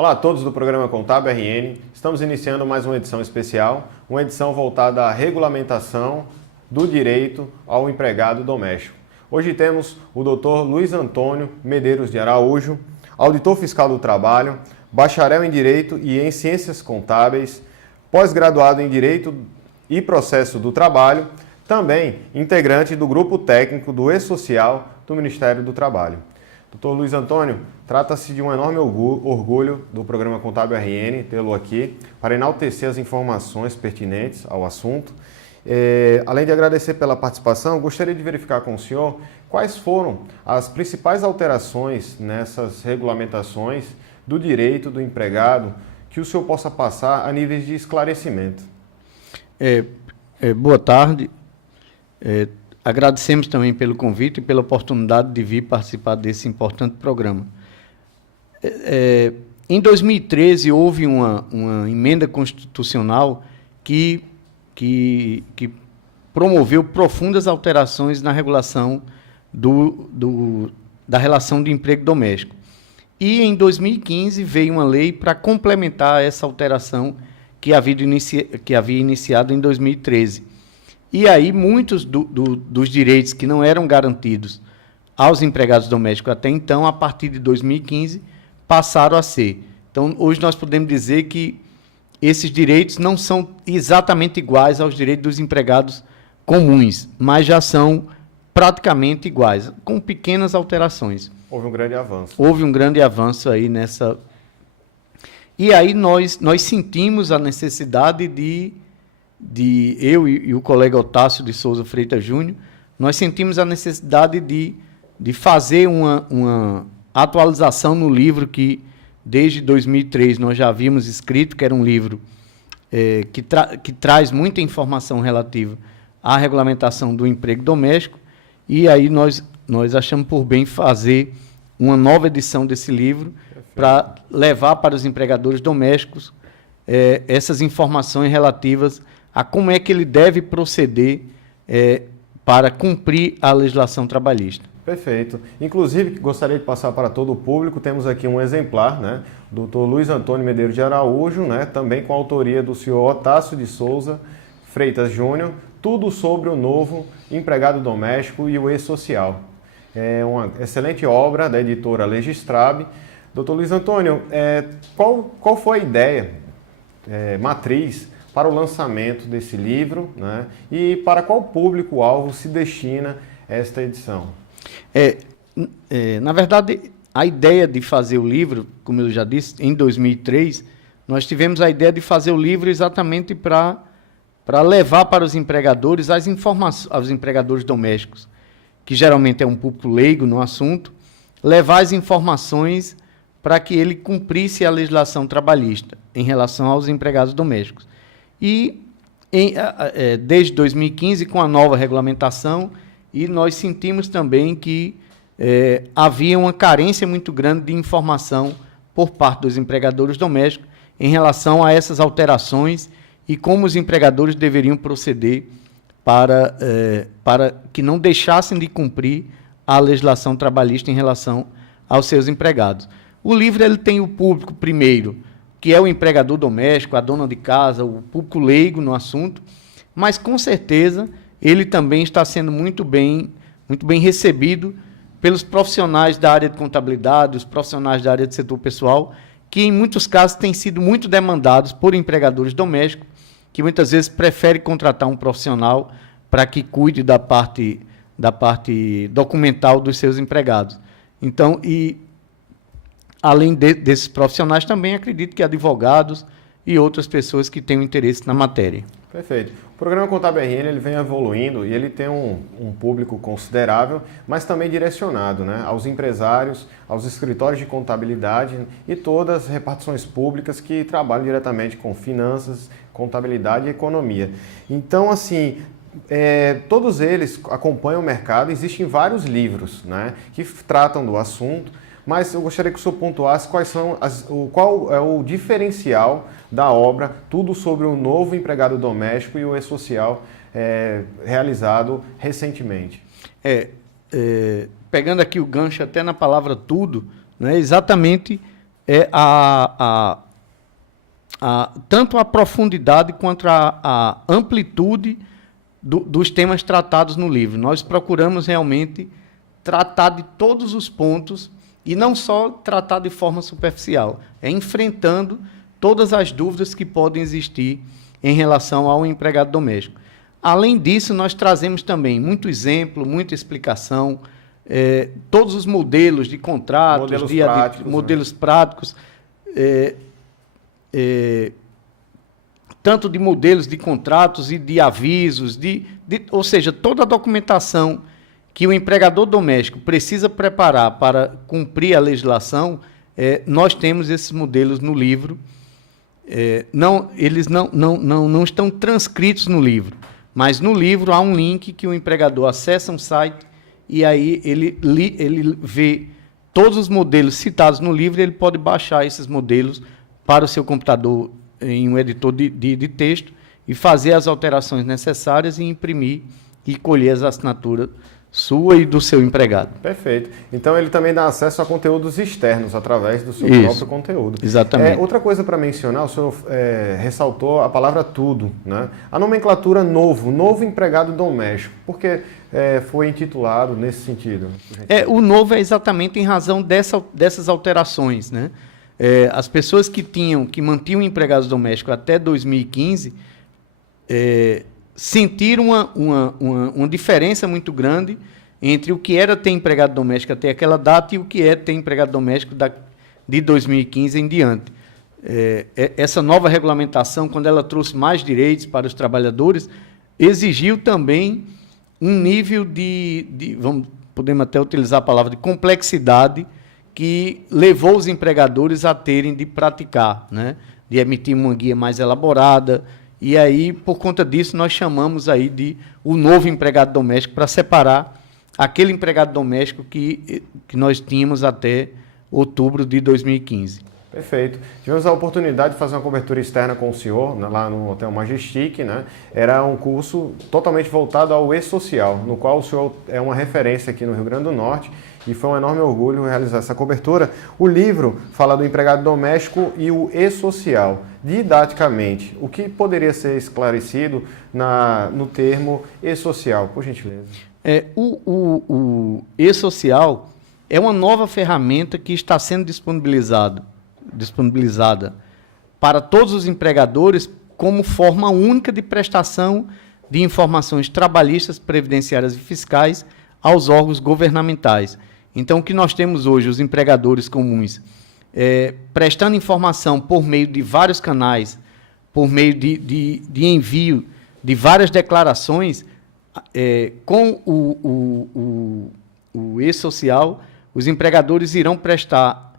Olá a todos do programa Contábil RN. Estamos iniciando mais uma edição especial, uma edição voltada à regulamentação do direito ao empregado doméstico. Hoje temos o Dr. Luiz Antônio Medeiros de Araújo, auditor fiscal do trabalho, bacharel em Direito e em Ciências Contábeis, pós-graduado em Direito e Processo do Trabalho, também integrante do Grupo Técnico do E-Social do Ministério do Trabalho. Dr. Luiz Antônio, trata-se de um enorme orgulho do programa Contábil RN tê-lo aqui para enaltecer as informações pertinentes ao assunto. Além de agradecer pela participação, gostaria de verificar com o senhor quais foram as principais alterações nessas regulamentações do direito do empregado que o senhor possa passar a níveis de esclarecimento. Boa tarde. Agradecemos também pelo convite e pela oportunidade de vir participar desse importante programa. Em 2013, houve uma emenda constitucional que promoveu profundas alterações na regulação da relação de emprego doméstico. E, em 2015, veio uma lei para complementar essa alteração que havia iniciado em 2013. E aí, muitos dos direitos que não eram garantidos aos empregados domésticos até então, a partir de 2015, passaram a ser. Então, hoje nós podemos dizer que esses direitos não são exatamente iguais aos direitos dos empregados comuns, mas já são praticamente iguais, com pequenas alterações. Houve um grande avanço. Houve um grande avanço aí nessa... E aí nós sentimos a necessidade de eu e o colega Otácio de Souza Freitas Júnior, nós sentimos a necessidade de fazer uma atualização no livro que, desde 2003, nós já havíamos escrito, que era um livro que traz muita informação relativa à regulamentação do emprego doméstico, e aí nós achamos por bem fazer uma nova edição desse livro para levar para os empregadores domésticos essas informações relativas a como é que ele deve proceder para cumprir a legislação trabalhista. Perfeito. Inclusive, gostaria de passar para todo o público, temos aqui um exemplar, né, do Dr. Luiz Antônio Medeiros de Araújo, né, também com a autoria do senhor Otácio de Souza Freitas Júnior, tudo sobre o novo empregado doméstico e o E-Social. É uma excelente obra da editora Legistrab. Dr. Luiz Antônio, qual foi a ideia matriz para o lançamento desse livro, né, e para qual público-alvo se destina esta edição? Na verdade, a ideia de fazer o livro, como eu já disse, em 2003, nós tivemos a ideia de fazer o livro exatamente para levar para os empregadores as informações, aos empregadores domésticos, que geralmente é um público leigo no assunto, levar as informações para que ele cumprisse a legislação trabalhista em relação aos empregados domésticos. E desde 2015, com a nova regulamentação, e nós sentimos também que havia uma carência muito grande de informação por parte dos empregadores domésticos em relação a essas alterações e como os empregadores deveriam proceder para que não deixassem de cumprir a legislação trabalhista em relação aos seus empregados. O livro ele tem o público, primeiro, que é o empregador doméstico, a dona de casa, o público leigo no assunto, mas, com certeza, ele também está sendo muito bem recebido pelos profissionais da área de contabilidade, os profissionais da área de setor pessoal, que, em muitos casos, têm sido muito demandados por empregadores domésticos, que muitas vezes preferem contratar um profissional para que cuide da parte documental dos seus empregados. Então, além desses profissionais, também acredito que advogados e outras pessoas que tenham interesse na matéria. Perfeito. O programa Contábil RN ele vem evoluindo e ele tem um público considerável, mas também direcionado, né, aos empresários, aos escritórios de contabilidade e todas as repartições públicas que trabalham diretamente com finanças, contabilidade e economia. Então, assim, todos eles acompanham o mercado, existem vários livros, né, que tratam do assunto, mas eu gostaria que o senhor pontuasse qual é o diferencial da obra, tudo sobre o novo empregado doméstico e o E-Social realizado recentemente. Pegando aqui o gancho até na palavra tudo, né, exatamente é tanto a profundidade quanto a amplitude dos temas tratados no livro. Nós procuramos realmente tratar de todos os pontos e não só tratar de forma superficial, enfrentando todas as dúvidas que podem existir em relação ao empregado doméstico. Além disso, nós trazemos também muito exemplo, muita explicação, todos os modelos de contratos, modelos práticos, tanto de modelos de contratos e de avisos, ou seja, toda a documentação que o empregador doméstico precisa preparar para cumprir a legislação, nós temos esses modelos no livro. Eles não estão transcritos no livro, mas no livro há um link que o empregador acessa um site e aí ele vê todos os modelos citados no livro e ele pode baixar esses modelos para o seu computador em um editor de texto e fazer as alterações necessárias e imprimir e colher as assinaturas sua e do seu empregado. Perfeito. Então ele também dá acesso a conteúdos externos através do seu próprio conteúdo. Exatamente. Outra coisa para mencionar, o senhor ressaltou a palavra tudo, né? A nomenclatura novo empregado doméstico, porque foi intitulado nesse sentido? O novo é exatamente em razão dessas alterações, né? As pessoas que mantinham empregados domésticos até 2015 sentiram uma diferença muito grande entre o que era ter empregado doméstico até aquela data e o que é ter empregado doméstico de 2015 em diante. Essa nova regulamentação, quando ela trouxe mais direitos para os trabalhadores, exigiu também um nível podemos até utilizar a palavra de complexidade, que levou os empregadores a terem de praticar, né? De emitir uma guia mais elaborada. E aí, por conta disso, nós chamamos aí de o novo empregado doméstico para separar aquele empregado doméstico que nós tínhamos até outubro de 2015. Perfeito. Tivemos a oportunidade de fazer uma cobertura externa com o senhor, lá no Hotel Majestic, né? Era um curso totalmente voltado ao e-social, no qual o senhor é uma referência aqui no Rio Grande do Norte, e foi um enorme orgulho realizar essa cobertura. O livro fala do empregado doméstico e o e-social. Didaticamente, o que poderia ser esclarecido no termo e-social, por gentileza? O e-social é uma nova ferramenta que está sendo disponibilizada para todos os empregadores como forma única de prestação de informações trabalhistas, previdenciárias e fiscais aos órgãos governamentais. Então, o que nós temos hoje, os empregadores comuns, prestando informação por meio de vários canais, por meio de envio de várias declarações, com o e-social, os empregadores irão prestar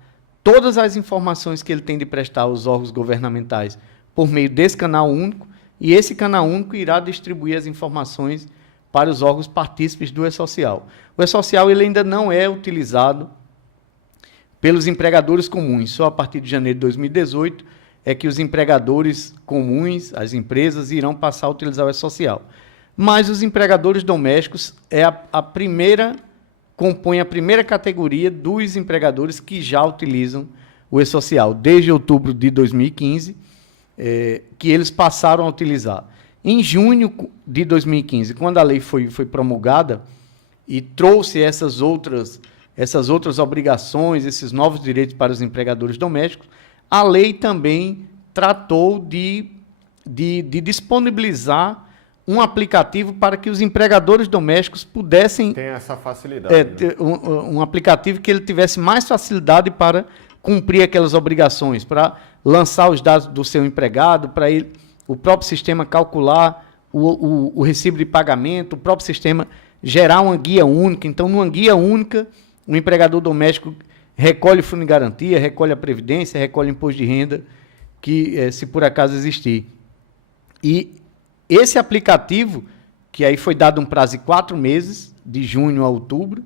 todas as informações que ele tem de prestar aos órgãos governamentais por meio desse canal único, e esse canal único irá distribuir as informações para os órgãos partícipes do e-social. O e-social ele ainda não é utilizado pelos empregadores comuns. Só a partir de janeiro de 2018 é que os empregadores comuns, as empresas, irão passar a utilizar o e-social. Mas os empregadores domésticos compõem a primeira categoria dos empregadores que já utilizam o e-social, desde outubro de 2015, que eles passaram a utilizar. Em junho de 2015, quando a lei foi promulgada e trouxe essas outras obrigações, esses novos direitos para os empregadores domésticos, a lei também tratou de disponibilizar um aplicativo para que os empregadores domésticos pudessem... Tem essa facilidade. Ter um aplicativo que ele tivesse mais facilidade para cumprir aquelas obrigações, para lançar os dados do seu empregado, para o próprio sistema calcular o recibo de pagamento, o próprio sistema gerar uma guia única. Então, numa guia única, o empregador doméstico recolhe o fundo de garantia, recolhe a previdência, recolhe o imposto de renda, se por acaso existir. E esse aplicativo, que aí foi dado um prazo de 4 meses, de junho a outubro,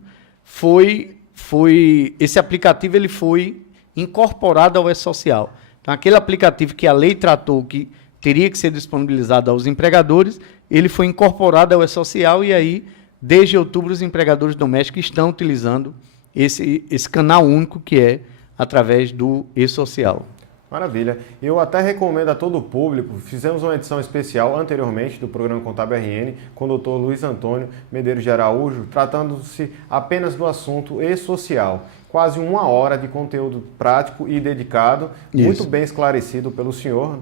esse aplicativo ele foi incorporado ao e-social. Então, aquele aplicativo que a lei tratou que teria que ser disponibilizado aos empregadores, ele foi incorporado ao e-social e aí, desde outubro, os empregadores domésticos estão utilizando esse canal único que é através do e-social. Maravilha. Eu até recomendo a todo o público, fizemos uma edição especial anteriormente do programa Contábil RN com o Dr. Luiz Antônio Medeiros de Araújo, tratando-se apenas do assunto e-social. Quase 1 hora de conteúdo prático e dedicado, muito bem esclarecido pelo senhor.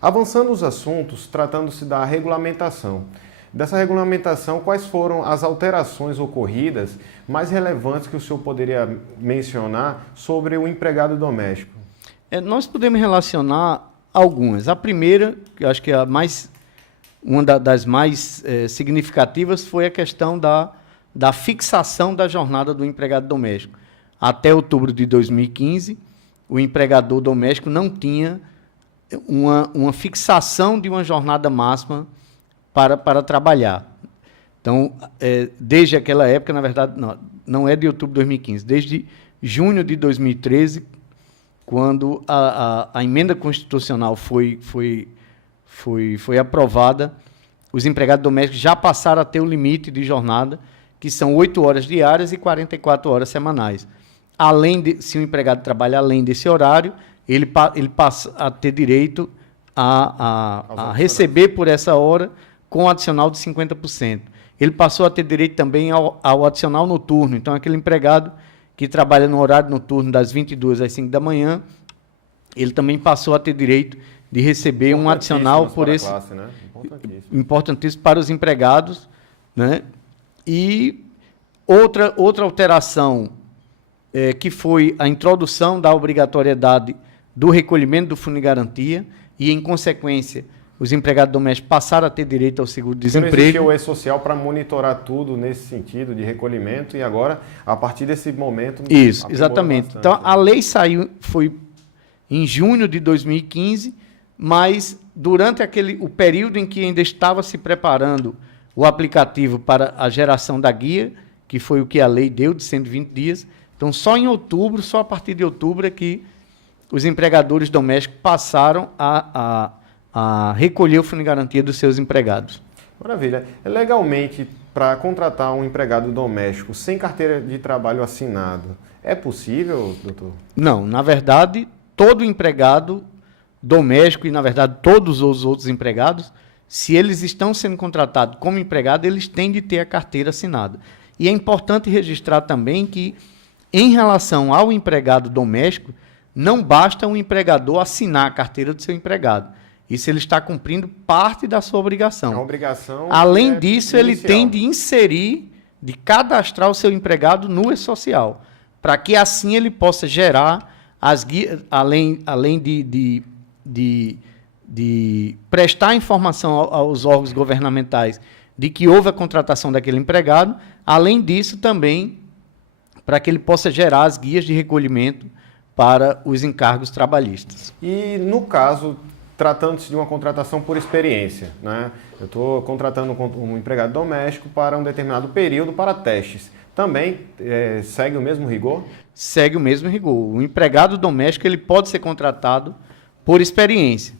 Avançando os assuntos, tratando-se da regulamentação. Dessa regulamentação, quais foram as alterações ocorridas mais relevantes que o senhor poderia mencionar sobre o empregado doméstico? Nós podemos relacionar algumas. A primeira, que eu acho que é uma das mais significativas, foi a questão da fixação da jornada do empregado doméstico. Até outubro de 2015, o empregador doméstico não tinha uma fixação de uma jornada máxima para trabalhar. Então, desde aquela época, na verdade, não é de outubro de 2015, desde junho de 2013, quando a emenda constitucional foi aprovada, os empregados domésticos já passaram a ter o limite de jornada, que são 8 horas diárias e 44 horas semanais. Se o empregado trabalha além desse horário, ele passa a ter direito a receber por essa hora com o adicional de 50%. Ele passou a ter direito também ao adicional noturno. Então, aquele empregado que trabalha no horário noturno das 22 às 5 da manhã, ele também passou a ter direito de receber um adicional por esse... Classe, né? Importantíssimo para os empregados, né? E outra alteração que foi a introdução da obrigatoriedade do recolhimento do fundo de garantia e, em consequência, os empregados domésticos passaram a ter direito ao seguro-desemprego. Não existia o e-social para monitorar tudo nesse sentido de recolhimento e agora, a partir desse momento... Isso, exatamente. Bastante. Então, a lei foi em junho de 2015, mas durante o período em que ainda estava se preparando o aplicativo para a geração da guia, que foi o que a lei deu, de 120 dias, então só a partir de outubro é que os empregadores domésticos passaram a recolher o fundo de garantia dos seus empregados. Maravilha. Legalmente, para contratar um empregado doméstico sem carteira de trabalho assinado, é possível, doutor? Não, na verdade, todo empregado doméstico e, na verdade, todos os outros empregados, se eles estão sendo contratados como empregado, eles têm de ter a carteira assinada. E é importante registrar também que, em relação ao empregado doméstico, não basta um empregador assinar a carteira do seu empregado. Isso ele está cumprindo parte da sua obrigação. É uma obrigação. Além disso, ele tem de inserir, de cadastrar o seu empregado no e-social, para que assim ele possa gerar as guias, além de prestar informação aos órgãos governamentais de que houve a contratação daquele empregado, além disso também para que ele possa gerar as guias de recolhimento para os encargos trabalhistas. E no caso, tratando-se de uma contratação por experiência, né? Eu estou contratando um empregado doméstico para um determinado período para testes. Também segue o mesmo rigor? Segue o mesmo rigor. O empregado doméstico ele pode ser contratado por experiência.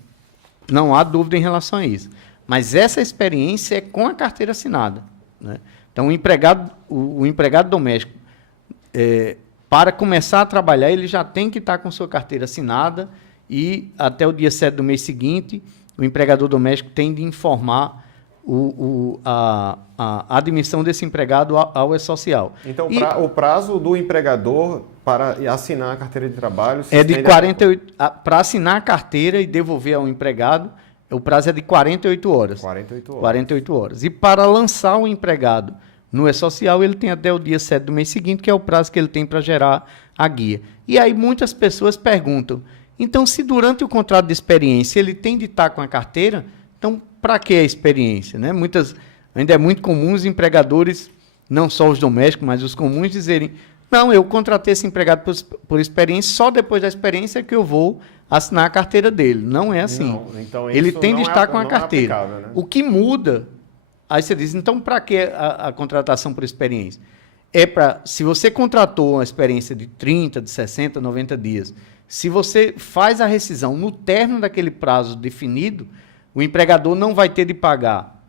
Não há dúvida em relação a isso. Mas essa experiência é com a carteira assinada, né? Então, o empregado doméstico, para começar a trabalhar, ele já tem que estar com sua carteira assinada e, até o dia 7 do mês seguinte, o empregador doméstico tem de informar a admissão desse empregado ao e-social. Então, o prazo do empregador para assinar a carteira de trabalho... É de 48... Para assinar a carteira e devolver ao empregado, o prazo é de 48 horas. 48 horas. E para lançar o empregado no e-social, ele tem até o dia 7 do mês seguinte, que é o prazo que ele tem para gerar a guia. E aí muitas pessoas perguntam, então, se durante o contrato de experiência ele tem de estar com a carteira, então, para que a experiência, né? Ainda é muito comum os empregadores, não só os domésticos, mas os comuns, dizerem, não, eu contratei esse empregado por experiência, só depois da experiência que eu vou assinar a carteira dele. Não é assim. Não, então ele tem de estar com a carteira. Né? O que muda, aí você diz, então, para que a contratação por experiência? Se você contratou uma experiência de 30, de 60, 90 dias, se você faz a rescisão no término daquele prazo definido, o empregador não vai ter de pagar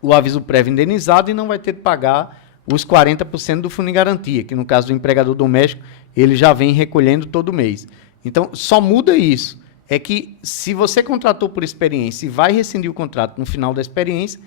o aviso prévio indenizado e não vai ter de pagar os 40% do Fundo de Garantia, que no caso do empregador doméstico, ele já vem recolhendo todo mês. Então, só muda isso. É que se você contratou por experiência e vai rescindir o contrato no final da experiência,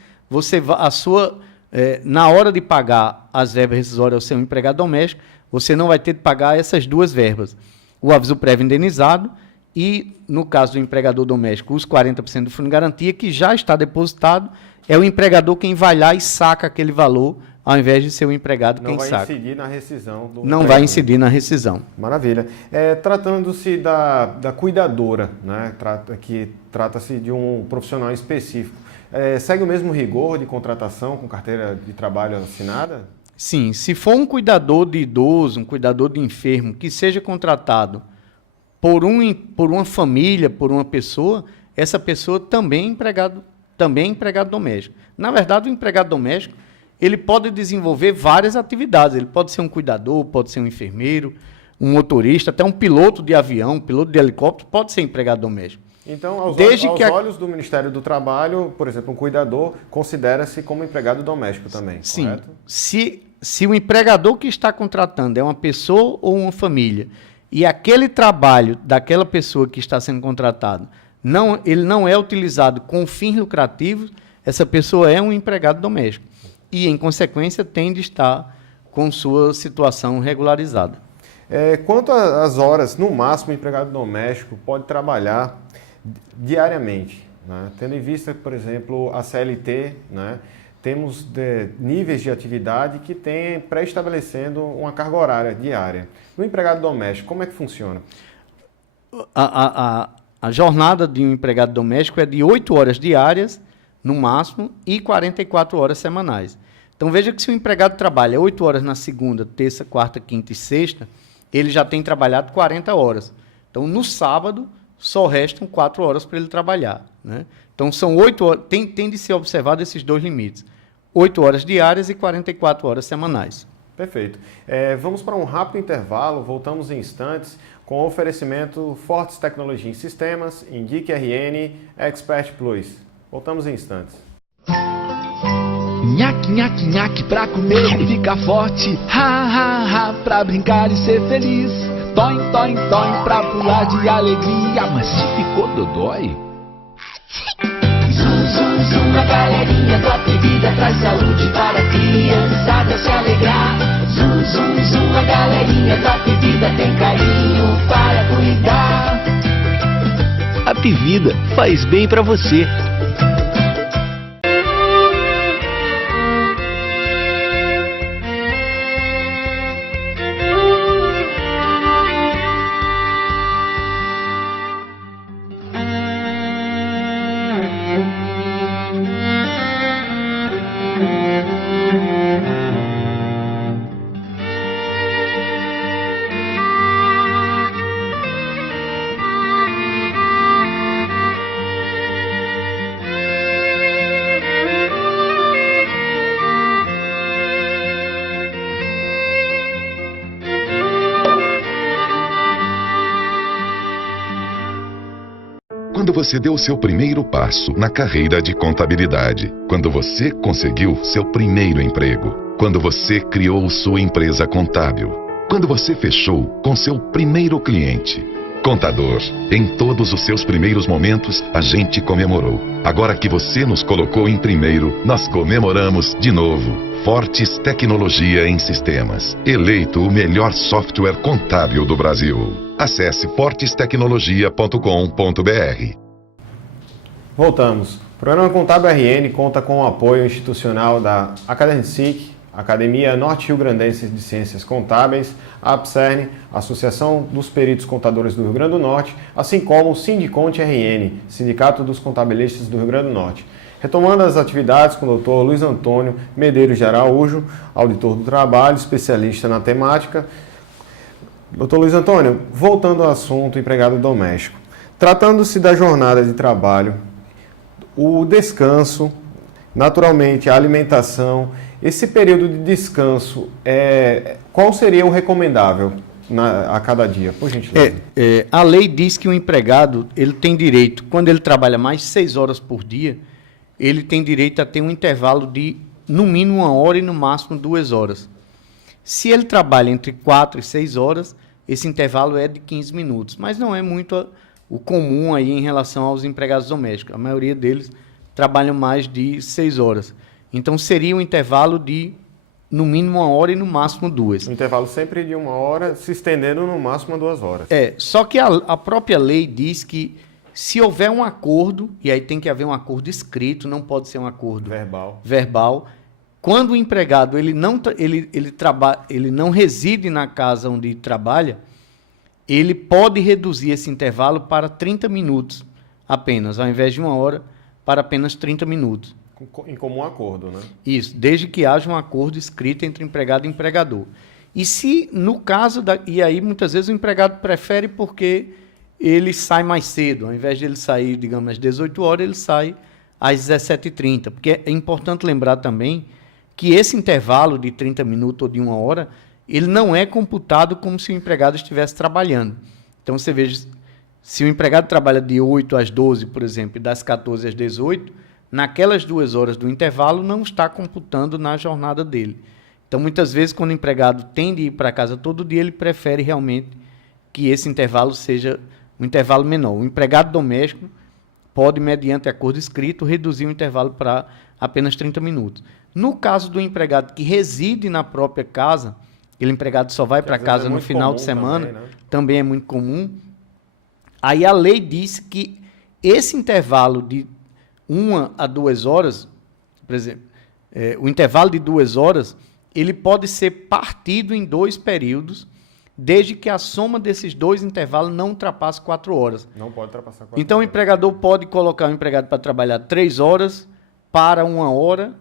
na hora de pagar as verbas rescisórias ao seu empregado doméstico, você não vai ter de pagar essas duas verbas. O aviso prévio indenizado e, no caso do empregador doméstico, os 40% do Fundo de Garantia, que já está depositado, é o empregador quem vai lá e saca aquele valor, ao invés de ser o empregado quem saca. Não vai incidir na rescisão do Não vai incidir na rescisão. Maravilha. Tratando-se da cuidadora, né, que trata-se de um profissional específico, segue o mesmo rigor de contratação com carteira de trabalho assinada? Sim, se for um cuidador de idoso, um cuidador de enfermo, que seja contratado por uma família, por uma pessoa, essa pessoa também é empregado doméstico. Na verdade, o empregado doméstico, ele pode desenvolver várias atividades. Ele pode ser um cuidador, pode ser um enfermeiro, um motorista, até um piloto de avião, um piloto de helicóptero, pode ser empregado doméstico. Então, aos olhos do Ministério do Trabalho, por exemplo, um cuidador considera-se como empregado doméstico também, sim, correto? Se o empregador que está contratando é uma pessoa ou uma família, e aquele trabalho daquela pessoa que está sendo contratado, ele não é utilizado com fins lucrativos, essa pessoa é um empregado doméstico. E, em consequência, tem de estar com sua situação regularizada. Quanto às horas, no máximo, o empregado doméstico pode trabalhar diariamente, né? Tendo em vista, por exemplo, a CLT, né? Temos níveis de atividade que têm pré-estabelecendo uma carga horária diária. No empregado doméstico, como é que funciona? A jornada de um empregado doméstico é de 8 horas diárias, no máximo, e 44 horas semanais. Então, veja que se o empregado trabalha 8 horas na segunda, terça, quarta, quinta e sexta, ele já tem trabalhado 40 horas. Então, no sábado, só restam 4 horas para ele trabalhar, né? Então, são 8 horas, tem de ser observado esses dois limites. 8 horas diárias e 44 horas semanais. Perfeito. Vamos para um rápido intervalo, voltamos em instantes com o oferecimento Fortes Tecnologia em Sistemas, Indique RN, Expert Plus. Voltamos em instantes. Nhaque, nhaque, nhaque pra comer e ficar forte. Ha, ha, ha, pra brincar e ser feliz. Toim, toim, toim, pra pular de alegria. Mas se ficou dodói? Zum, zum, zum, a galerinha do Atrevida traz saúde para a criançada se alegrar. Zum, zum, zum, a galerinha do Atrevida tem carinho para cuidar. Atrevida faz bem pra você. Quando você deu o seu primeiro passo na carreira de contabilidade, quando você conseguiu seu primeiro emprego, quando você criou sua empresa contábil, quando você fechou com seu primeiro cliente. Contador, em todos os seus primeiros momentos, a gente comemorou. Agora que você nos colocou em primeiro, nós comemoramos de novo. Fortes Tecnologia em Sistemas. Eleito o melhor software contábil do Brasil. Acesse fortestecnologia.com.br. Voltamos. O programa Contábil RN conta com o apoio institucional da Academicic, Academia Norte-Rio Grandense de Ciências Contábeis, a APCERN, Associação dos Peritos Contadores do Rio Grande do Norte, assim como o Sindiconte RN, Sindicato dos Contabilistas do Rio Grande do Norte. Retomando as atividades com o Dr. Luiz Antônio Medeiros de Araújo, auditor do trabalho, especialista na temática. Dr. Luiz Antônio, voltando ao assunto empregado doméstico. Tratando-se da jornada de trabalho, o descanso, naturalmente a alimentação, esse período de descanso, qual seria o recomendável a cada dia, por gentileza? A lei diz que o empregado ele tem direito, quando ele trabalha mais 6 horas por dia, ele tem direito a ter um intervalo de no mínimo 1 hora e no máximo 2 horas. Se ele trabalha entre 4 e 6 horas, esse intervalo é de 15 minutos, mas não é muito o comum aí em relação aos empregados domésticos. A maioria deles trabalham mais de 6 horas. Então, seria um intervalo de, no mínimo, 1 hora e no máximo 2. Um intervalo sempre de 1 hora, se estendendo no máximo a 2 horas. Só que a própria lei diz que se houver um acordo, e aí tem que haver um acordo escrito, não pode ser um acordo verbal. Quando o empregado ele não reside na casa onde trabalha, ele pode reduzir esse intervalo para 30 minutos apenas, ao invés de 1 hora, para apenas 30 minutos. Em comum acordo, né? Isso, desde que haja um acordo escrito entre empregado e empregador. E se, no caso, e aí muitas vezes o empregado prefere porque ele sai mais cedo, ao invés de ele sair, digamos, às 18 horas, ele sai às 17h30, porque é importante lembrar também que esse intervalo de 30 minutos ou de 1 hora, ele não é computado como se o empregado estivesse trabalhando. Então, você veja, se o empregado trabalha de 8 às 12, por exemplo, e das 14 às 18, naquelas 2 horas do intervalo não está computando na jornada dele. Então, muitas vezes, quando o empregado tem de ir para casa todo dia, ele prefere realmente que esse intervalo seja um intervalo menor. O empregado doméstico pode, mediante acordo escrito, reduzir o intervalo para apenas 30 minutos. No caso do empregado que reside na própria casa, aquele empregado só vai para casa no final de semana, também é muito comum. Aí a lei diz que esse intervalo de 1 a 2 horas, por exemplo, o intervalo de 2 horas, ele pode ser partido em 2 períodos, desde que a soma desses 2 intervalos não ultrapasse 4 horas. Não pode ultrapassar 4 horas. Então, o empregador pode colocar o empregado para trabalhar 3 horas, para 1 hora,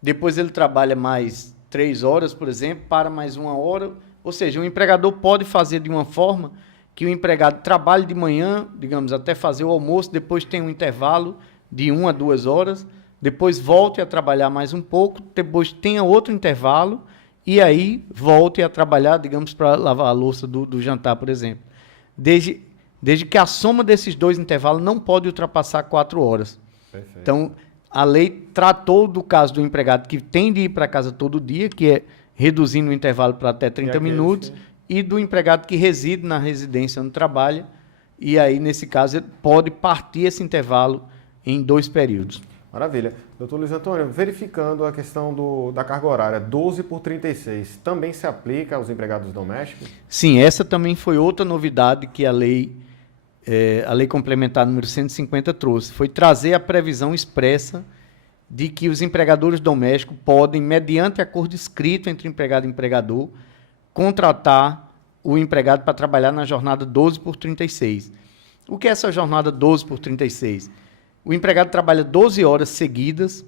depois ele trabalha mais 3 horas, por exemplo, para mais 1 hora. Ou seja, o empregador pode fazer de uma forma que o empregado trabalhe de manhã, digamos, até fazer o almoço, depois tem um intervalo de 1 a 2 horas, depois volte a trabalhar mais um pouco, depois tenha outro intervalo, e aí volte a trabalhar, digamos, para lavar a louça do jantar, por exemplo. Desde que a soma desses 2 intervalos não pode ultrapassar 4 horas. Perfeito. Então, a lei tratou do caso do empregado que tem de ir para casa todo dia, que é reduzindo o intervalo para até 30 minutos, e do empregado que reside na residência onde trabalha, e aí, nesse caso, ele pode partir esse intervalo em 2 períodos. Maravilha. Doutor Luiz Antônio, verificando a questão da carga horária, 12/36, também se aplica aos empregados domésticos? Sim, essa também foi outra novidade que a lei complementar número 150 trouxe. Foi trazer a previsão expressa de que os empregadores domésticos podem, mediante acordo escrito entre empregado e empregador, contratar o empregado para trabalhar na jornada 12/36. O que é essa jornada 12/36? O empregado trabalha 12 horas seguidas,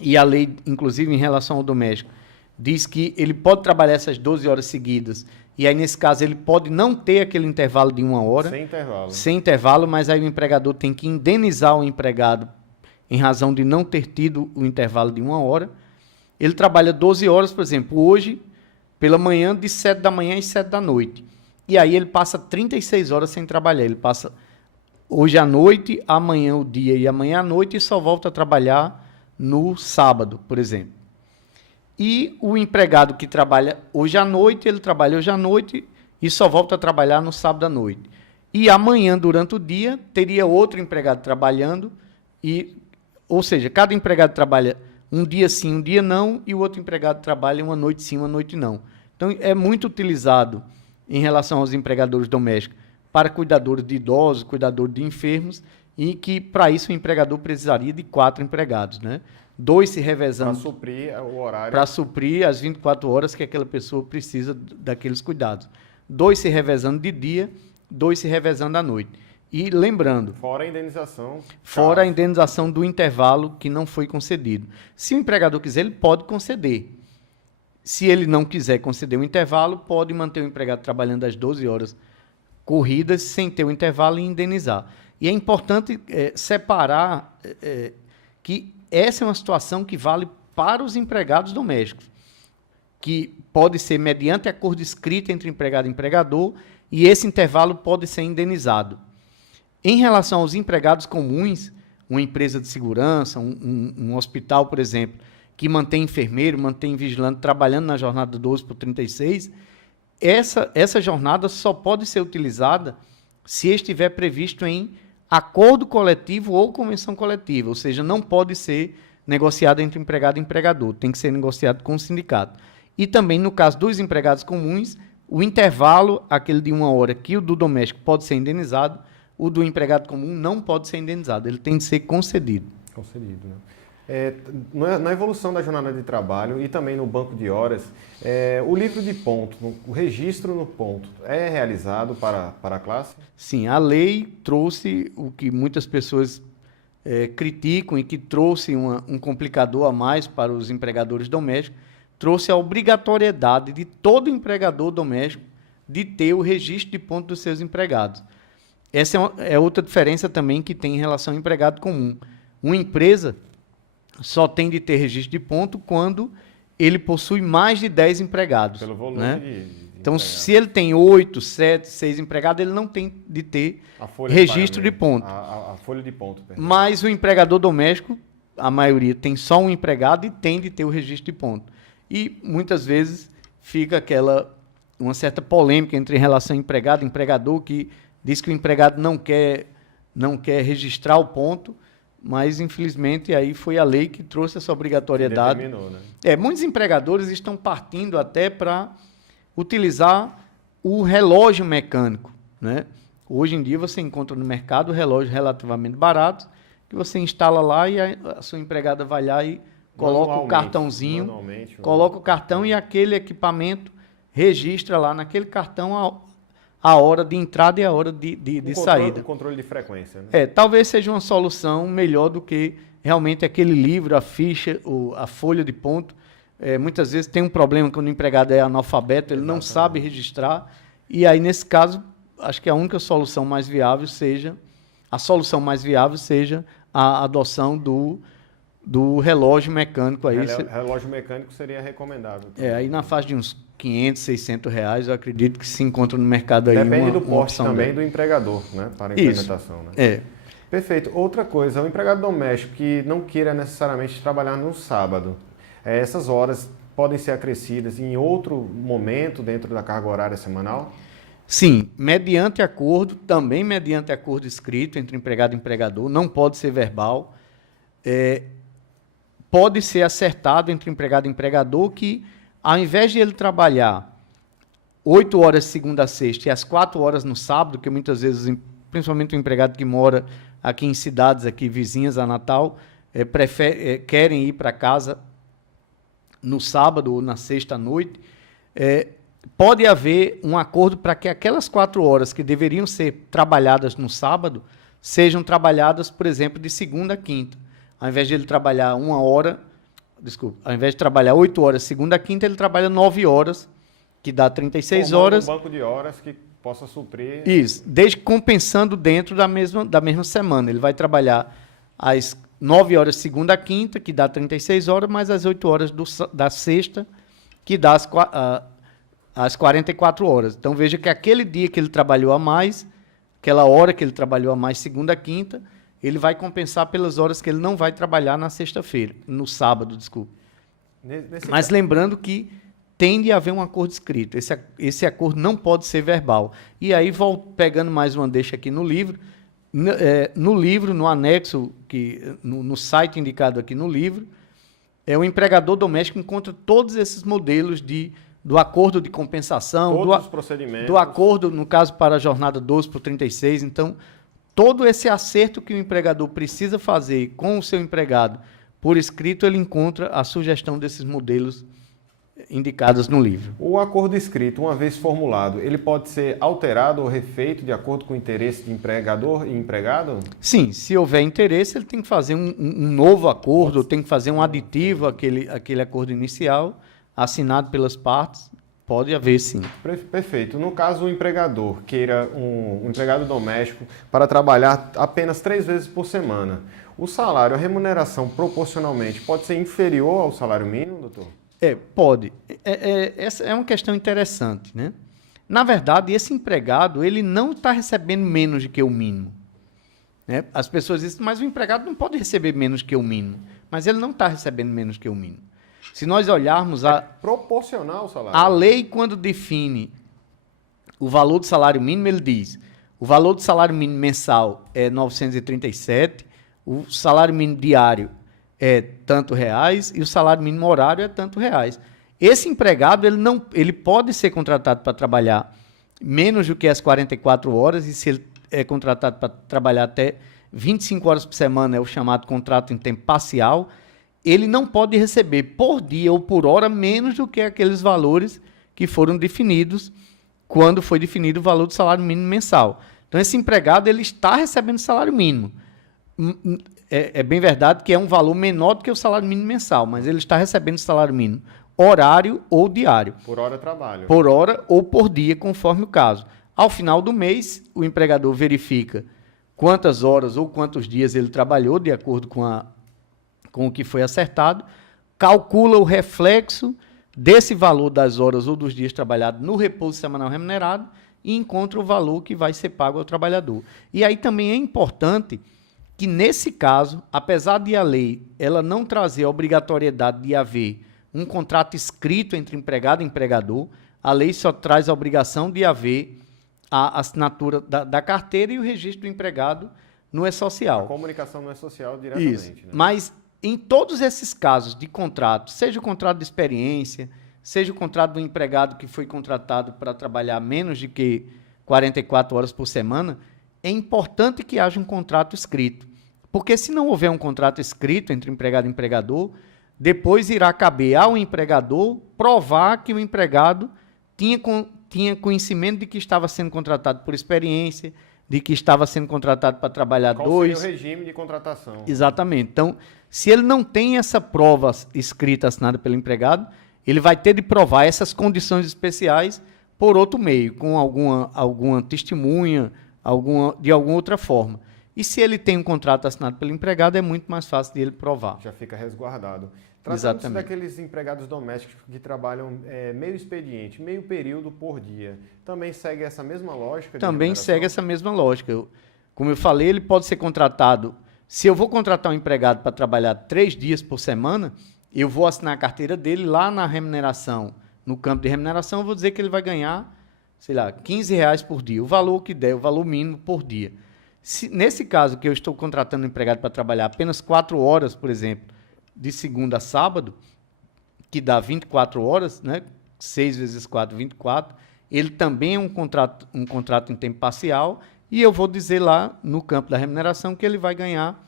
e a lei, inclusive em relação ao doméstico, diz que ele pode trabalhar essas 12 horas seguidas, e aí nesse caso ele pode não ter aquele intervalo de 1 hora. Sem intervalo. Sem intervalo, mas aí o empregador tem que indenizar o empregado em razão de não ter tido o intervalo de 1 hora. Ele trabalha 12 horas, por exemplo, hoje, pela manhã, de 7 da manhã às 7 da noite. E aí ele passa 36 horas sem trabalhar. Ele passa hoje à noite, amanhã o dia e amanhã à noite, e só volta a trabalhar no sábado, por exemplo. E o empregado que trabalha hoje à noite, ele trabalha hoje à noite e só volta a trabalhar no sábado à noite. E amanhã, durante o dia, teria outro empregado trabalhando, ou seja, cada empregado trabalha um dia sim, um dia não, e o outro empregado trabalha uma noite sim, uma noite não. Então, é muito utilizado em relação aos empregadores domésticos para cuidadores de idosos, cuidadores de enfermos, e que, para isso, o empregador precisaria de 4 empregados, né? 2 se revezando. Para suprir o horário. Para suprir as 24 horas que aquela pessoa precisa daqueles cuidados. 2 se revezando de dia, 2 se revezando à noite. E lembrando... Fora a indenização. Fora a indenização do intervalo que não foi concedido. Se o empregador quiser, ele pode conceder. Se ele não quiser conceder o intervalo, pode manter o empregado trabalhando as 12 horas corridas sem ter o intervalo e indenizar. E é importante separar que essa é uma situação que vale para os empregados domésticos, que pode ser mediante acordo escrito entre empregado e empregador, e esse intervalo pode ser indenizado. Em relação aos empregados comuns, uma empresa de segurança, um hospital, por exemplo, que mantém enfermeiro, mantém vigilante trabalhando na jornada 12 por 36, essa jornada só pode ser utilizada se estiver previsto em acordo coletivo ou convenção coletiva, ou seja, não pode ser negociado entre empregado e empregador, tem que ser negociado com o sindicato. E também, no caso dos empregados comuns, o intervalo, aquele de 1 hora, que o do doméstico pode ser indenizado, o do empregado comum não pode ser indenizado, ele tem de ser concedido. Concedido, né? Na evolução da jornada de trabalho e também no banco de horas, o livro de ponto, o registro no ponto, é realizado para a classe? Sim, a lei trouxe o que muitas pessoas criticam e que trouxe um complicador a mais para os empregadores domésticos, trouxe a obrigatoriedade de todo empregador doméstico de ter o registro de ponto dos seus empregados. Essa é outra diferença também que tem em relação ao empregado comum. Uma empresa só tem de ter registro de ponto quando ele possui mais de 10 empregados. Pelo volume, né? de então, empregados. se ele tem 8, 7, 6 empregados, ele não tem de ter registro de ponto. A folha de ponto. Perdão. Mas o empregador doméstico, a maioria tem só um empregado e tem de ter o registro de ponto. E muitas vezes fica uma certa polêmica entre relação empregado e empregador, que diz que o empregado não quer registrar o ponto, mas infelizmente aí foi a lei que trouxe essa obrigatoriedade. Determinou, né? Muitos empregadores estão partindo até para utilizar o relógio mecânico, né? Hoje em dia você encontra no mercado relógios relativamente baratos, que você instala lá e a sua empregada vai lá e coloca o cartãozinho, coloca o cartão e aquele equipamento registra lá naquele cartão a hora de entrada e a hora de saída. O controle de frequência, né? Talvez seja uma solução melhor do que realmente aquele livro, a ficha, a folha de ponto. Muitas vezes tem um problema quando o empregado é analfabeto, ele não sabe registrar, e aí nesse caso, acho que a única solução mais viável seja a adoção do relógio mecânico. Aí relógio mecânico seria recomendável. Aí na faixa de uns 500, 600 reais, eu acredito que se encontra no mercado aí Depende do uma porte também dela. do empregador, né, para a implementação. Né? Perfeito. Outra coisa, o empregado doméstico que não queira necessariamente trabalhar no sábado, essas horas podem ser acrescidas em outro momento dentro da carga horária semanal? Sim, mediante acordo, também mediante acordo escrito entre empregado e empregador, não pode ser verbal. Pode ser acertado entre empregado e empregador que, ao invés de ele trabalhar 8 horas de segunda a sexta e as 4 horas no sábado, que muitas vezes, principalmente o empregado que mora aqui em cidades aqui vizinhas a Natal, querem ir para casa no sábado ou na sexta à noite, pode haver um acordo para que aquelas 4 horas que deveriam ser trabalhadas no sábado sejam trabalhadas, por exemplo, de segunda a quinta. Ao invés de ele trabalhar ao invés de trabalhar 8 horas segunda a quinta, ele trabalha 9 horas, que dá 36 horas. Um banco de horas que possa suprir... Isso, desde compensando dentro da mesma semana. Ele vai trabalhar às 9 horas segunda a quinta, que dá 36 horas, mais as 8 horas da sexta, que dá as 44 horas. Então, veja que aquele dia que ele trabalhou a mais, aquela hora que ele trabalhou a mais segunda a quinta, ele vai compensar pelas horas que ele não vai trabalhar na sexta-feira, no sábado, desculpa. Mas lembrando que tem de haver um acordo escrito. Esse acordo não pode ser verbal. E aí, pegando mais uma deixa aqui no livro, no anexo, no site indicado aqui no livro, o empregador doméstico encontra todos esses modelos do acordo de compensação, todos os procedimentos, do acordo, no caso, para a jornada 12 por 36. Então, todo esse acerto que o empregador precisa fazer com o seu empregado por escrito, ele encontra a sugestão desses modelos indicados no livro. O acordo escrito, uma vez formulado, ele pode ser alterado ou refeito de acordo com o interesse de empregador e empregado? Sim, se houver interesse, ele tem que fazer um novo acordo, tem que fazer um aditivo àquele acordo inicial, assinado pelas partes. Pode haver, sim. Perfeito. No caso, o empregador queira um empregado doméstico para trabalhar apenas 3 vezes por semana, o salário, a remuneração, proporcionalmente, pode ser inferior ao salário mínimo, doutor? Pode. Essa é uma questão interessante, né? Na verdade, esse empregado ele não está recebendo menos do que o mínimo. Né? As pessoas dizem, mas o empregado não pode receber menos que o mínimo. Mas ele não está recebendo menos que o mínimo. Se nós olharmos Proporcional ao salário. a lei, quando define o valor do salário mínimo, ele diz, o valor do salário mínimo mensal é 937, o salário mínimo diário é tanto reais e o salário mínimo horário é tanto reais. Esse empregado, ele pode ser contratado para trabalhar menos do que as 44 horas, e se ele é contratado para trabalhar até 25 horas por semana, é o chamado contrato em tempo parcial, ele não pode receber por dia ou por hora menos do que aqueles valores que foram definidos quando foi definido o valor do salário mínimo mensal. Então, esse empregado ele está recebendo salário mínimo. É bem verdade que é um valor menor do que o salário mínimo mensal, mas ele está recebendo salário mínimo horário ou diário. Por hora de trabalho. Por hora ou por dia, conforme o caso. Ao final do mês, o empregador verifica quantas horas ou quantos dias ele trabalhou, de acordo com o que foi acertado, calcula o reflexo desse valor das horas ou dos dias trabalhados no repouso semanal remunerado e encontra o valor que vai ser pago ao trabalhador. E aí também é importante que, nesse caso, apesar de a lei ela não trazer a obrigatoriedade de haver um contrato escrito entre empregado e empregador, a lei só traz a obrigação de haver a assinatura da carteira e o registro do empregado no E-Social. A comunicação no E-Social diretamente. Isso. Né? Mas em todos esses casos de contrato, seja o contrato de experiência, seja o contrato do empregado que foi contratado para trabalhar menos de que 44 horas por semana, é importante que haja um contrato escrito. Porque se não houver um contrato escrito entre empregado e empregador, depois irá caber ao empregador provar que o empregado tinha conhecimento de que estava sendo contratado por experiência, de que estava sendo contratado para trabalhar Qual seria o regime de contratação? Exatamente. Então, se ele não tem essa prova escrita assinada pelo empregado, ele vai ter de provar essas condições especiais por outro meio, com alguma testemunha, de alguma outra forma. E se ele tem um contrato assinado pelo empregado, é muito mais fácil de ele provar. Já fica resguardado. Tratando-se Exatamente. daqueles empregados domésticos que trabalham meio expediente, meio período por dia, também segue essa mesma lógica? Também segue essa mesma lógica. Como eu falei, ele pode ser contratado. Se eu vou contratar um empregado para trabalhar 3 dias por semana, eu vou assinar a carteira dele lá na remuneração, no campo de remuneração, eu vou dizer que ele vai ganhar, sei lá, R$15 por dia, o valor que der, o valor mínimo por dia. Nesse caso que eu estou contratando um empregado para trabalhar apenas 4 horas, por exemplo, de segunda a sábado, que dá 24 horas, né? 6 vezes 4, 24, ele também é um contrato em tempo parcial, e eu vou dizer lá no campo da remuneração que ele vai ganhar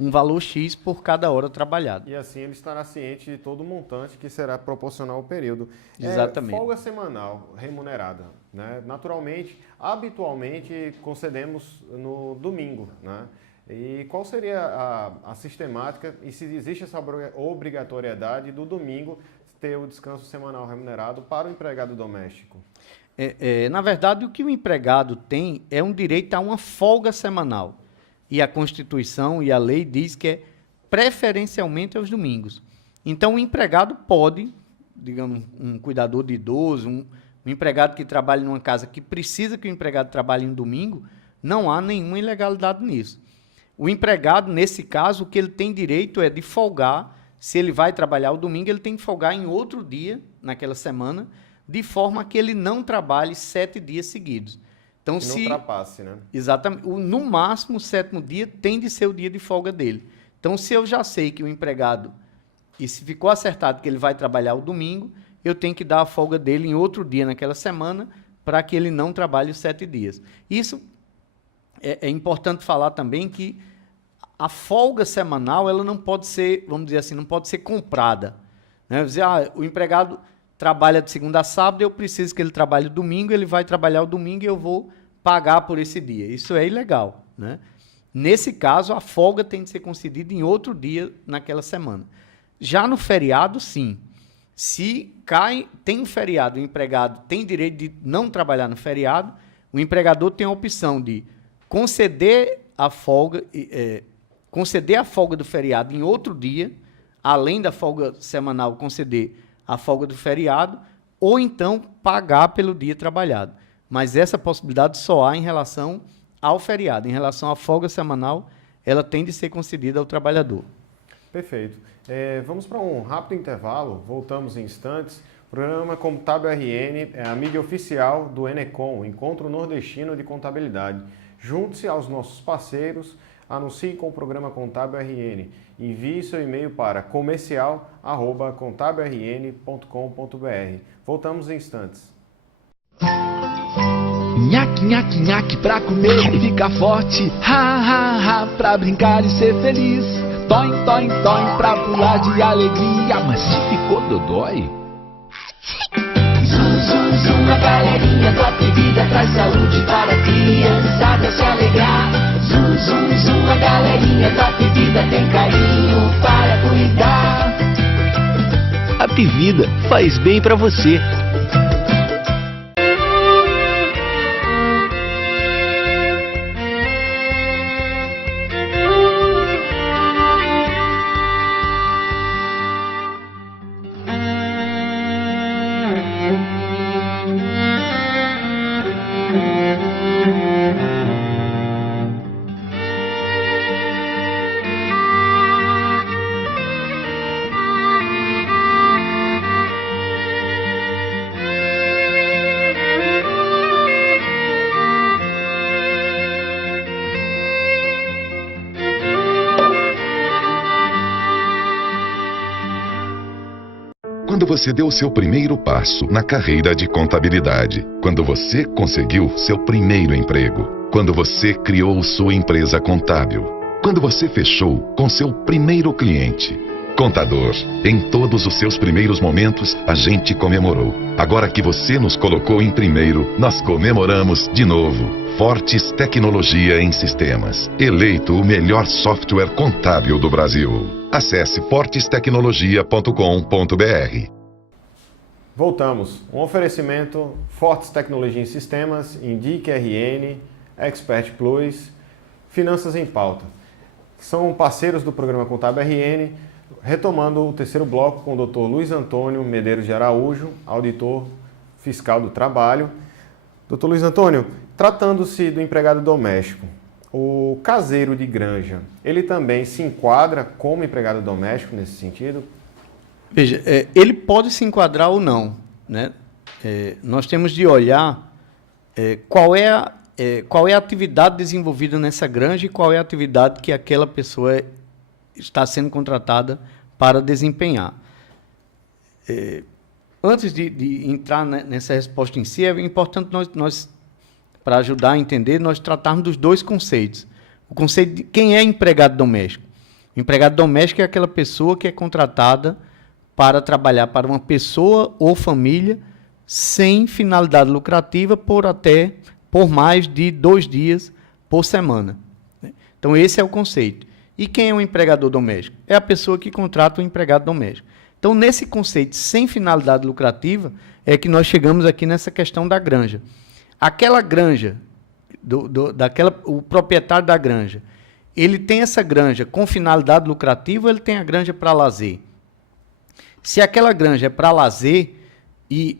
um valor X por cada hora trabalhada. E assim ele estará ciente de todo o montante que será proporcional ao período. Exatamente. Folga semanal remunerada, né? Naturalmente, habitualmente concedemos no domingo, né? E qual seria a sistemática e se existe essa obrigatoriedade do domingo ter o descanso semanal remunerado para o empregado doméstico? Na verdade, o que o empregado tem é um direito a uma folga semanal. E a Constituição e a lei diz que é preferencialmente aos domingos. Então, o empregado pode, digamos, um cuidador de idoso, um empregado que trabalha numa casa que precisa que o empregado trabalhe no domingo, não há nenhuma ilegalidade nisso. O empregado, nesse caso, o que ele tem direito é de folgar. Se ele vai trabalhar o domingo, ele tem que folgar em outro dia, naquela semana, de forma que ele não trabalhe 7 dias seguidos. Então, que não ultrapasse, né? Exatamente. No máximo, o 7º dia tem de ser o dia de folga dele. Então, se eu já sei que o empregado, e se ficou acertado que ele vai trabalhar o domingo, eu tenho que dar a folga dele em outro dia naquela semana para que ele não trabalhe os 7 dias. Isso é importante falar também que a folga semanal ela não pode ser, vamos dizer assim, não pode ser comprada. Né? Dizer, o empregado trabalha de segunda a sábado, eu preciso que ele trabalhe domingo, ele vai trabalhar o domingo e eu vou pagar por esse dia. Isso é ilegal, né? Nesse caso, a folga tem de ser concedida em outro dia naquela semana. Já no feriado, sim. Se tem um feriado, o empregado tem direito de não trabalhar no feriado, o empregador tem a opção de conceder a folga do feriado em outro dia, além da folga semanal, conceder a folga do feriado, ou então pagar pelo dia trabalhado. Mas essa possibilidade só há em relação ao feriado. Em relação à folga semanal, ela tem de ser concedida ao trabalhador. Perfeito. Vamos para um rápido intervalo, voltamos em instantes. O programa Contábil RN é a mídia oficial do Enecom, Encontro Nordestino de Contabilidade. Junte-se aos nossos parceiros, anuncie com o programa Contábil RN. Envie seu e-mail para comercial@contabilrn.com.br. Voltamos em instantes. Nhaque, nhaque, nhaque pra comer e ficar forte. Ha, ha, ha, pra brincar e ser feliz. Toim, toim, toim, pra pular de alegria. Mas se ficou dodói? Zum, zum, zum, a galerinha Top Vida traz saúde para a criançada se alegrar. Zum, zum, zum, a galerinha Top Vida tem carinho para cuidar. A Vida faz bem pra você. Quando você deu o seu primeiro passo na carreira de contabilidade, quando você conseguiu seu primeiro emprego, quando você criou sua empresa contábil, quando você fechou com seu primeiro cliente. Contador, em todos os seus primeiros momentos, a gente comemorou. Agora que você nos colocou em primeiro, nós comemoramos de novo. Fortes Tecnologia em Sistemas. Eleito o melhor software contábil do Brasil. Acesse fortestecnologia.com.br. Voltamos. Um oferecimento Fortes Tecnologia em Sistemas, Indique RN, Expert Plus, Finanças em Pauta. São parceiros do programa Contábil RN, retomando o terceiro bloco com o Dr. Luiz Antônio Medeiros de Araújo, auditor fiscal do trabalho. Dr. Luiz Antônio, tratando-se do empregado doméstico, o caseiro de granja, ele também se enquadra como empregado doméstico nesse sentido? Veja, ele pode se enquadrar ou não, né? Nós temos de olhar qual é a atividade desenvolvida nessa granja e qual é a atividade que aquela pessoa está sendo contratada para desempenhar. Antes de entrar nessa resposta em si, é importante nós para ajudar a entender, nós tratarmos dos dois conceitos. O conceito de quem é empregado doméstico. O empregado doméstico é aquela pessoa que é contratada para trabalhar para uma pessoa ou família sem finalidade lucrativa por mais de 2 dias por semana. Então, esse é o conceito. E quem é um empregador doméstico? É a pessoa que contrata o empregado doméstico. Então, nesse conceito sem finalidade lucrativa, é que nós chegamos aqui nessa questão da granja. Aquela granja, o proprietário da granja, ele tem essa granja com finalidade lucrativa ou ele tem a granja para lazer? Se aquela granja é para lazer e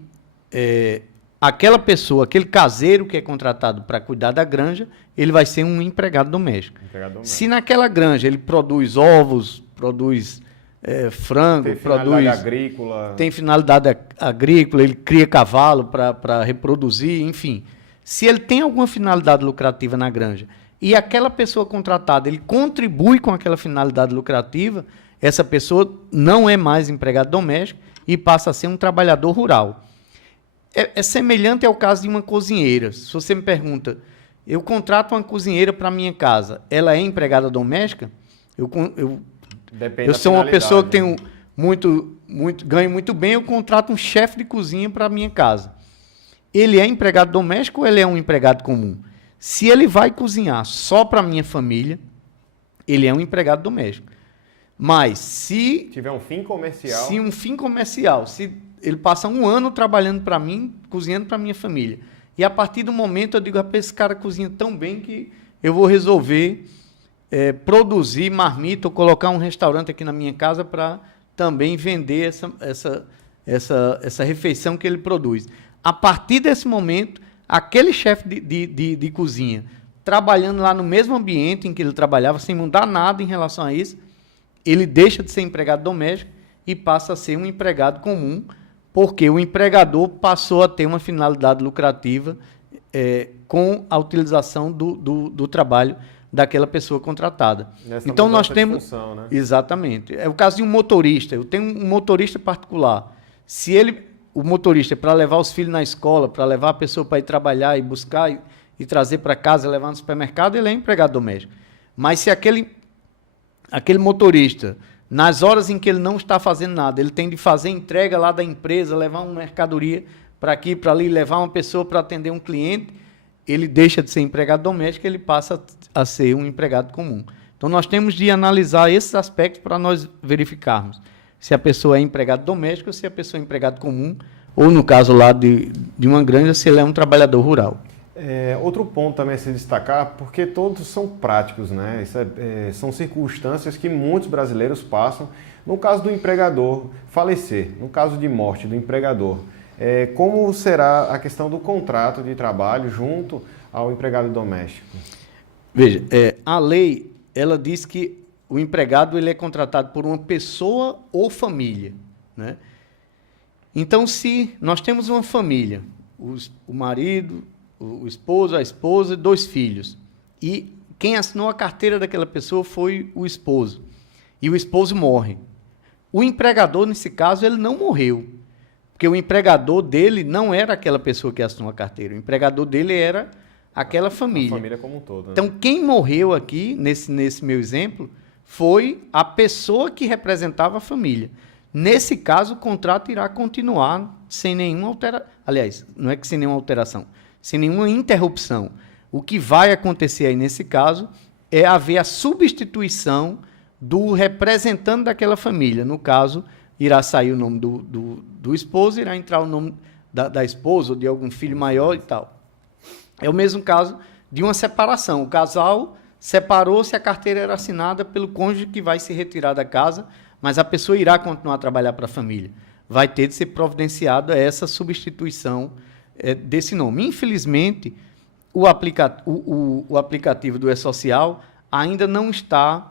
aquela pessoa, aquele caseiro que é contratado para cuidar da granja, ele vai ser um empregado doméstico. Se naquela granja ele produz ovos, produz frango, tem finalidade agrícola, ele cria cavalo para reproduzir, enfim. Se ele tem alguma finalidade lucrativa na granja e aquela pessoa contratada, ele contribui com aquela finalidade lucrativa, essa pessoa não é mais empregado doméstico e passa a ser um trabalhador rural. É semelhante ao caso de uma cozinheira. Se você me pergunta, eu contrato uma cozinheira para minha casa, ela é empregada doméstica? Eu sou uma pessoa que tenho ganho muito bem, eu contrato um chefe de cozinha para minha casa. Ele é empregado doméstico ou ele é um empregado comum? Se ele vai cozinhar só para a minha família, ele é um empregado doméstico. Mas se tiver um fim comercial, se ele passa 1 ano trabalhando para mim, cozinhando para a minha família, e a partir do momento eu digo, rapaz, esse cara cozinha tão bem que eu vou resolver produzir marmita ou colocar um restaurante aqui na minha casa para também vender essa refeição que ele produz. A partir desse momento, aquele chefe de cozinha trabalhando lá no mesmo ambiente em que ele trabalhava, sem mudar nada em relação a isso, ele deixa de ser empregado doméstico e passa a ser um empregado comum, porque o empregador passou a ter uma finalidade lucrativa com a utilização do trabalho daquela pessoa contratada. Então nós temos... função, né? Exatamente. É o caso de um motorista. Eu tenho um motorista particular. Se o motorista, para levar os filhos na escola, para levar a pessoa para ir trabalhar e buscar e trazer para casa, levar no supermercado, ele é empregado doméstico. Mas se aquele motorista, nas horas em que ele não está fazendo nada, ele tem de fazer entrega lá da empresa, levar uma mercadoria para aqui, para ali, levar uma pessoa para atender um cliente, ele deixa de ser empregado doméstico, ele passa a ser um empregado comum. Então, nós temos de analisar esses aspectos para nós verificarmos se a pessoa é empregado doméstico ou se a pessoa é empregado comum, ou, no caso lá de uma granja, se ele é um trabalhador rural. Outro ponto também a se destacar, porque todos são práticos, né? São circunstâncias que muitos brasileiros passam. No caso do empregador falecer, no caso de morte do empregador, como será a questão do contrato de trabalho junto ao empregado doméstico? Veja, a lei, ela diz que o empregado ele é contratado por uma pessoa ou família, né? Então, se nós temos uma família, o marido, o esposo, a esposa, 2 filhos, e quem assinou a carteira daquela pessoa foi o esposo, e o esposo morre. O empregador, nesse caso, ele não morreu, porque o empregador dele não era aquela pessoa que assinou a carteira, o empregador dele era aquela família. A família como um todo, né? Então, quem morreu aqui, nesse meu exemplo, foi a pessoa que representava a família. Nesse caso, o contrato irá continuar sem nenhuma alteração. Aliás, não é que sem nenhuma alteração, sem nenhuma interrupção. O que vai acontecer aí nesse caso é haver a substituição do representante daquela família. No caso, irá sair o nome do esposo, irá entrar o nome da esposa ou de algum filho maior e tal. É o mesmo caso de uma separação. O casal separou-se, a carteira era assinada pelo cônjuge que vai se retirar da casa, mas a pessoa irá continuar a trabalhar para a família. Vai ter de ser providenciada essa substituição desse nome. Infelizmente, o aplicativo do E-Social ainda não está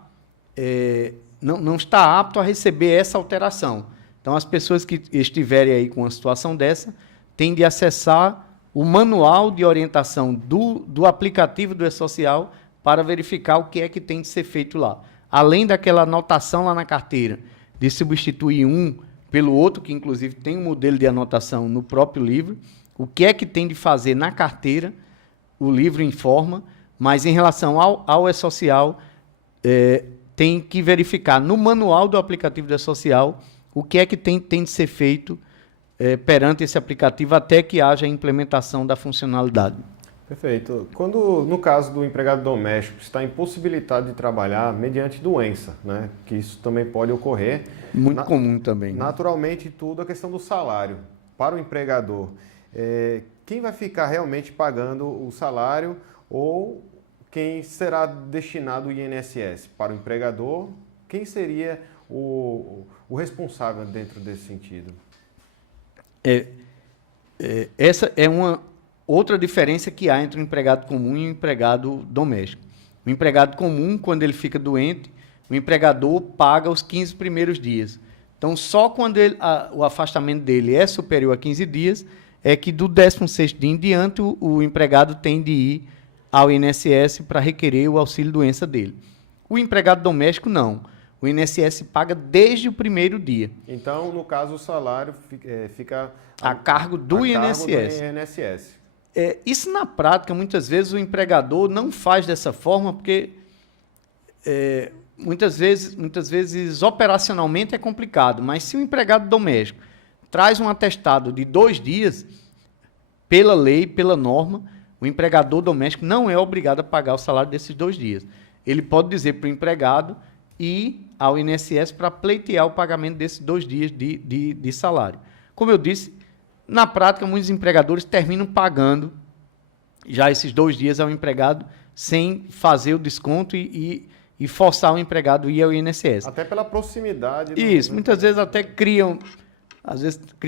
apto a receber essa alteração. Então, as pessoas que estiverem aí com uma situação dessa têm de acessar o manual de orientação do aplicativo do E-Social para verificar o que é que tem de ser feito lá. Além daquela anotação lá na carteira de substituir um pelo outro, que inclusive tem um modelo de anotação no próprio livro, o que é que tem de fazer na carteira, o livro informa, mas em relação ao E-Social, tem que verificar no manual do aplicativo do E-Social o que é que tem de ser feito perante esse aplicativo até que haja a implementação da funcionalidade. Perfeito. Quando, no caso do empregado doméstico, está impossibilitado de trabalhar mediante doença, né? Que isso também pode ocorrer. Muito comum também. Naturalmente, tudo a questão do salário para o empregador. Quem vai ficar realmente pagando o salário ou quem será destinado o INSS? Para o empregador, quem seria o responsável dentro desse sentido? Essa é uma outra diferença que há entre o empregado comum e o empregado doméstico. O empregado comum, quando ele fica doente, o empregador paga os 15 primeiros dias. Então, só quando o afastamento dele é superior a 15 dias, é que do 16º dia em diante o empregado tem de ir ao INSS para requerer o auxílio-doença dele. O empregado doméstico, não. O INSS paga desde o primeiro dia. Então, no caso, o salário fica a cargo do INSS. Isso, na prática, muitas vezes o empregador não faz dessa forma, porque muitas vezes operacionalmente é complicado, mas se o empregado doméstico traz um atestado de 2 dias, pela lei, pela norma, o empregador doméstico não é obrigado a pagar o salário desses 2 dias. Ele pode dizer para o empregado ir ao INSS para pleitear o pagamento desses 2 dias de salário. Como eu disse, na prática, muitos empregadores terminam pagando já esses 2 dias ao empregado sem fazer o desconto e forçar o empregado a ir ao INSS. Até pela proximidade. Isso, muitas vezes até cria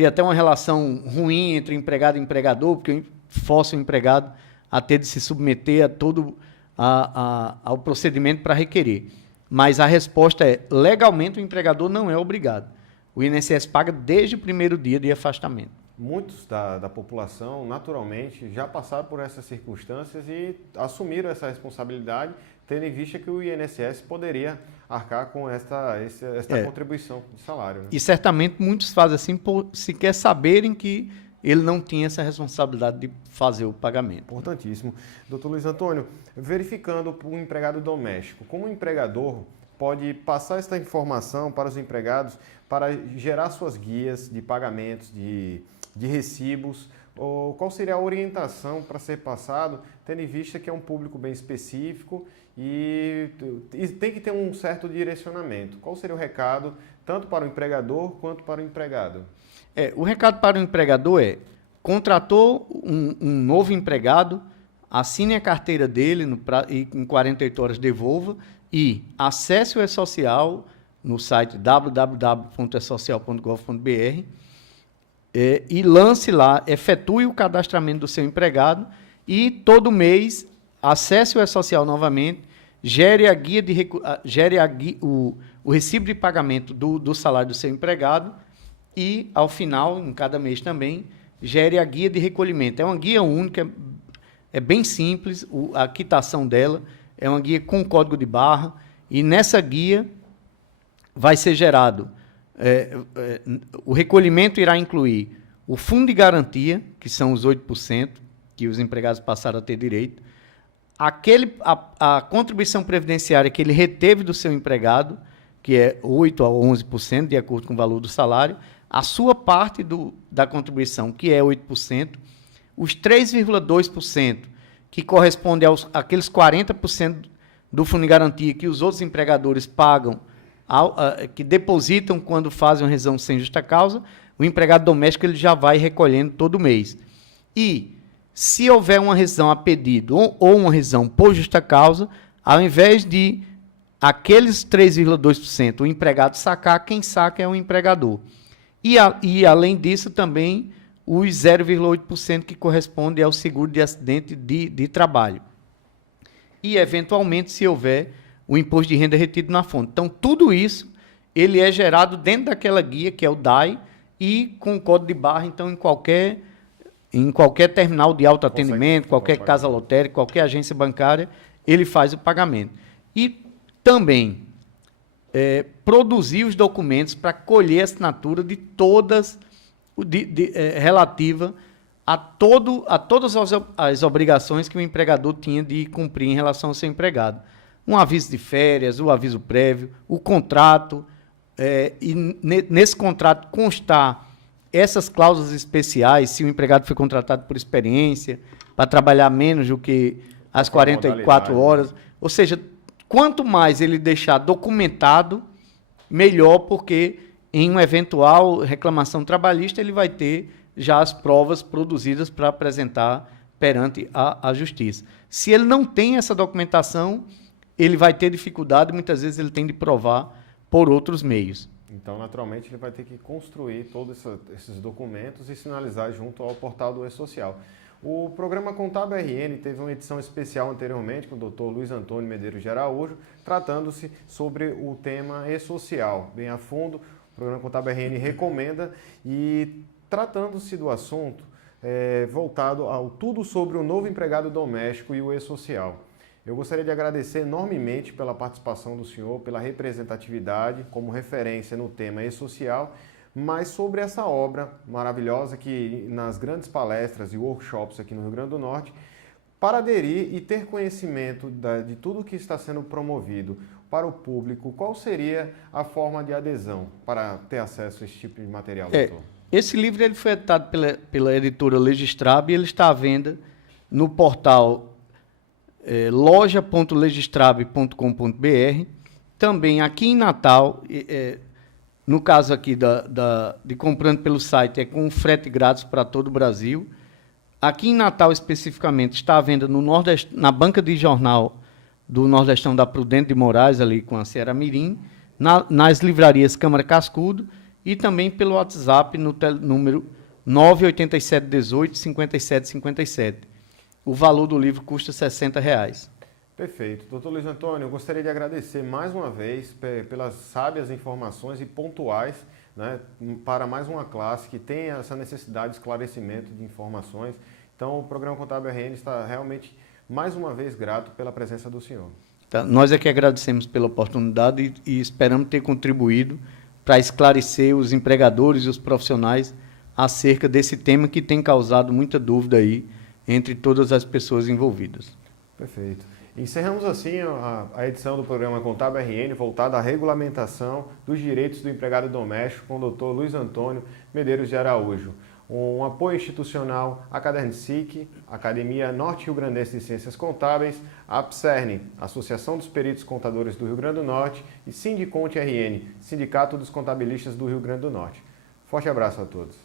até uma relação ruim entre empregado e empregador, porque força o empregado a ter de se submeter a todo ao procedimento para requerer. Mas a resposta é, legalmente o empregador não é obrigado. O INSS paga desde o primeiro dia de afastamento. Muitos da população, naturalmente, já passaram por essas circunstâncias e assumiram essa responsabilidade, tendo em vista que o INSS poderia arcar com esta contribuição de salário. Né? E certamente muitos fazem assim por sequer saberem que ele não tinha essa responsabilidade de fazer o pagamento. Importantíssimo. Doutor Luiz Antônio, verificando o empregado doméstico, como o empregador pode passar esta informação para os empregados para gerar suas guias de pagamentos, de recibos, ou qual seria a orientação para ser passado, tendo em vista que é um público bem específico e tem que ter um certo direcionamento. Qual seria o recado, tanto para o empregador quanto para o empregado? O recado para o empregador é, contratou um novo empregado, assine a carteira dele e em 48 horas devolva e acesse o E-Social no site www.esocial.gov.br e lance lá, efetue o cadastramento do seu empregado e todo mês acesse o E-Social novamente, gere o recibo de pagamento do salário do seu empregado e, ao final, em cada mês também, gere a guia de recolhimento. É uma guia única, é bem simples, a quitação dela é uma guia com código de barra e nessa guia vai ser gerado, o recolhimento irá incluir o fundo de garantia, que são os 8% que os empregados passaram a ter direito, a contribuição previdenciária que ele reteve do seu empregado, que é 8% a 11%, de acordo com o valor do salário, a sua parte da contribuição, que é 8%, os 3,2%, que corresponde àqueles 40% do fundo de garantia que os outros empregadores pagam, que depositam quando fazem uma rescisão sem justa causa, o empregado doméstico ele já vai recolhendo todo mês. E, se houver uma rescisão a pedido ou uma rescisão por justa causa, ao invés de aqueles 3,2% o empregado sacar, quem saca é o empregador. E além disso, também os 0,8% que corresponde ao seguro de acidente de trabalho. E, eventualmente, se houver o imposto de renda retido na fonte. Então, tudo isso ele é gerado dentro daquela guia, que é o DAI, e com o código de barra, então, em qualquer terminal de autoatendimento, qualquer casa lotérica, qualquer agência bancária, ele faz o pagamento. E também produzir os documentos para colher a assinatura de todas, relativa a todas as obrigações que o empregador tinha de cumprir em relação ao seu empregado. Um aviso de férias, o aviso prévio, o contrato, e nesse contrato constar essas cláusulas especiais, se o empregado foi contratado por experiência, para trabalhar menos do que as 44 horas. Né? Ou seja, quanto mais ele deixar documentado, melhor, porque em uma eventual reclamação trabalhista ele vai ter já as provas produzidas para apresentar perante a justiça. Se ele não tem essa documentação, ele vai ter dificuldade, muitas vezes ele tem de provar por outros meios. Então, naturalmente, ele vai ter que construir todos esses documentos e sinalizar junto ao portal do E-Social. O programa Contábil RN teve uma edição especial anteriormente com o Dr. Luiz Antônio Medeiros de Araújo, tratando-se sobre o tema E-Social. Bem a fundo, o programa Contábil RN recomenda e tratando-se do assunto voltado ao tudo sobre o novo empregado doméstico e o E-Social. Eu gostaria de agradecer enormemente pela participação do senhor, pela representatividade como referência no tema E-Social, mas sobre essa obra maravilhosa que nas grandes palestras e workshops aqui no Rio Grande do Norte, para aderir e ter conhecimento de tudo que está sendo promovido para o público, qual seria a forma de adesão para ter acesso a esse tipo de material, doutor? Esse livro ele foi editado pela editora Legistrab e ele está à venda no portal loja.legistrab.com.br. Também aqui em Natal, no caso aqui de comprando pelo site, é com frete grátis para todo o Brasil. Aqui em Natal, especificamente, está à venda na banca de jornal do Nordestão da Prudente de Moraes, ali com a Sierra Mirim, nas livrarias Câmara Cascudo e também pelo WhatsApp no número 98718 5757. O valor do livro custa R$ 60. Perfeito. Doutor Luiz Antônio, eu gostaria de agradecer mais uma vez pelas sábias informações e pontuais, né, para mais uma classe que tem essa necessidade de esclarecimento de informações. Então, o Programa Contábil RN está realmente, mais uma vez, grato pela presença do senhor. Tá, nós é que agradecemos pela oportunidade e esperamos ter contribuído para esclarecer os empregadores e os profissionais acerca desse tema que tem causado muita dúvida aí entre todas as pessoas envolvidas. Perfeito. Encerramos assim a edição do Programa Contábil RN voltada à regulamentação dos direitos do empregado doméstico com o Dr. Luiz Antônio Medeiros de Araújo. Um apoio institucional à Caderncic, Academia Norte Rio Grandense de Ciências Contábeis, a APSERN, Associação dos Peritos Contadores do Rio Grande do Norte, e Sindiconte RN, Sindicato dos Contabilistas do Rio Grande do Norte. Forte abraço a todos.